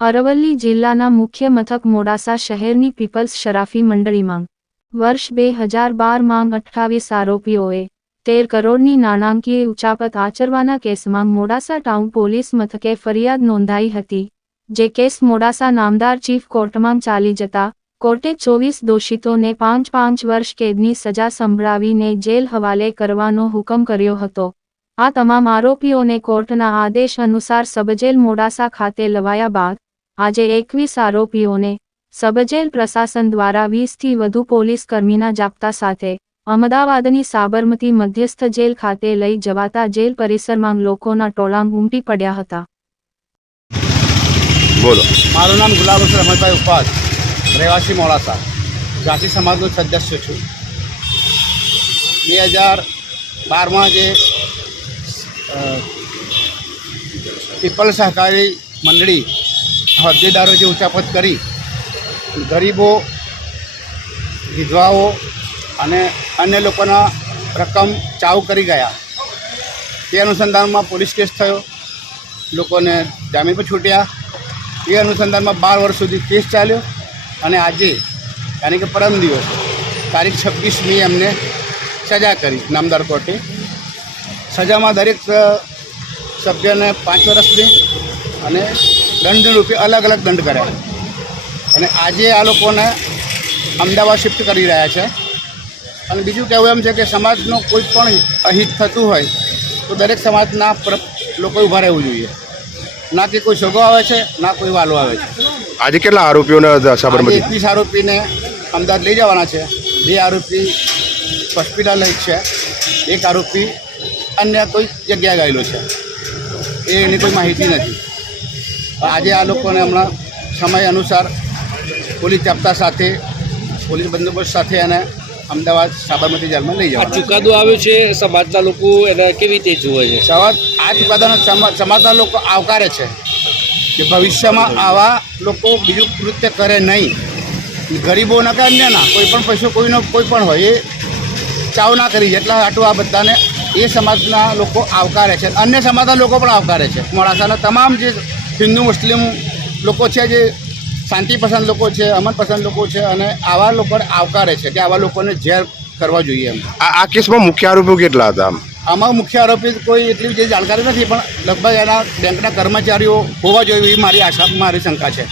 અરવલ્લી જિલ્લાના મુખ્ય મથક મોડાસા શહેરની પીપલ્સ શરાફી મંડળીમાં વર્ષ બે હજાર બારમાં અઠ્ઠાવીસ આરોપીઓએ તેર કરોડની નાણાંકીય ઉચાપત આચરવાના કેસમાં મોડાસા ટાઉન પોલીસ મથકે ફરિયાદ નોંધાઈ હતી, જે કેસ મોડાસા નામદાર ચીફ કોર્ટમાં ચાલી જતા કોર્ટે ચોવીસ દોષિતોને પાંચ પાંચ વર્ષ કેદની સજા સંભળાવીને જેલ હવાલે કરવાનો હુકમ કર્યો હતો. આ તમામ આરોપીઓને કોર્ટના આદેશ અનુસાર સબજેલ મોડાસા ખાતે લવાયા બાદ આજે એકવીસ આરોપીઓને સબજેલ પ્રશાસન દ્વારા વીસથી વધુ પોલીસ કર્મીના જાપ્તા સાથે અમદાવાદની સાબરમતી મધ્યસ્થ જેલ ખાતે લઈ જવાતા જેલ પરિસરમાં લોકોના ટોળાં ઉમટી પડ્યા હતા. બોલો. મારું નામ ગુલાબ હુસેન રમણભાઈ ઉપાસ રહેવાસી મોડાસા જાતિ સમાજનો સદસ્ય છું. બે હજાર બારમાં જે પીપલ સહકારી મંડળી હોદ્દેદારો જે ઉચાપત કરી, ગરીબો, વિધવાઓ અને અન્ય લોકોના રકમ ચાવ કરી ગયા. તે અનુસંધાનમાં પોલીસ કેસ થયો. લોકોને જામીન પર છૂટ્યા. એ અનુસંધાનમાં બાર વર્ષ સુધી કેસ ચાલ્યો અને આજે યાની કે પરમ દિવસ, તારીખ છવ્વીસમી એમને સજા કરી નામદાર કોર્ટે. સજામાં દરેક સભ્યને પાંચ વર્ષની અને દંડ રૂપે અલગ અલગ દંડ કર્યા અને આજે આ લોકોને અમદાવાદ શિફ્ટ કરી રહ્યા છે. અને બીજું કહેવું એમ છે કે સમાજનું કોઈ પણ અહિત થતું હોય તો દરેક સમાજના લોકો ઊભા રહેવું જોઈએ. ના કે કોઈ સગો આવે છે ના કોઈ વાલો આવે છે. આજે કેટલા આરોપીઓને સાબરમતી? એકવીસ આરોપીને અમદાવાદ લઈ જવાના છે. બે આરોપી હોસ્પિટલ છે એક આરોપી અન્ય કોઈ જગ્યાએ ગયેલો છે. એ એની કોઈ માહિતી નથી. આજે આ લોકોને હમણાં સમય અનુસાર પોલીસ જાપ્તા સાથે પોલીસ બંદોબસ્ત સાથે એને અમદાવાદ સાબરમતી જેલમાં લઈ આ ચુકાદો આવ્યો છે સમાજના લોકો એને કેવી રીતે જુએ છે? સમાજ આ ચુકાદાનો સમા- સમાજના લોકો આવકારે છે કે ભવિષ્યમાં આવા લોકો બીજું કૃત્ય કરે નહીં. ગરીબોના કે અન્યના કોઈ પણ પૈસો કોઈનો કોઈ પણ હોય એ ચાવ ના કરી એટલા હાટું આ બધાને એ સમાજના લોકો આવકારે છે. અન્ય સમાજના લોકો પણ આવકારે છે. મોડાસાના તમામ જે હિન્દુ મુસ્લિમ લોકો છે જે શાંતિ પસંદ લોકો છે અમન પસંદ લોકો છે અને આવા લોકોને આવકારે છે કે આવા લોકોને ઝેર કરવા જોઈએ એમ. આ કેસમાં મુખ્ય આરોપીઓ કેટલા હતા આમ? આમાં મુખ્ય આરોપી કોઈ એટલી જે જાણકારી નથી પણ લગભગ એના બેંકના કર્મચારીઓ હોવા જોઈએ એવી મારી આશા મારી શંકા છે.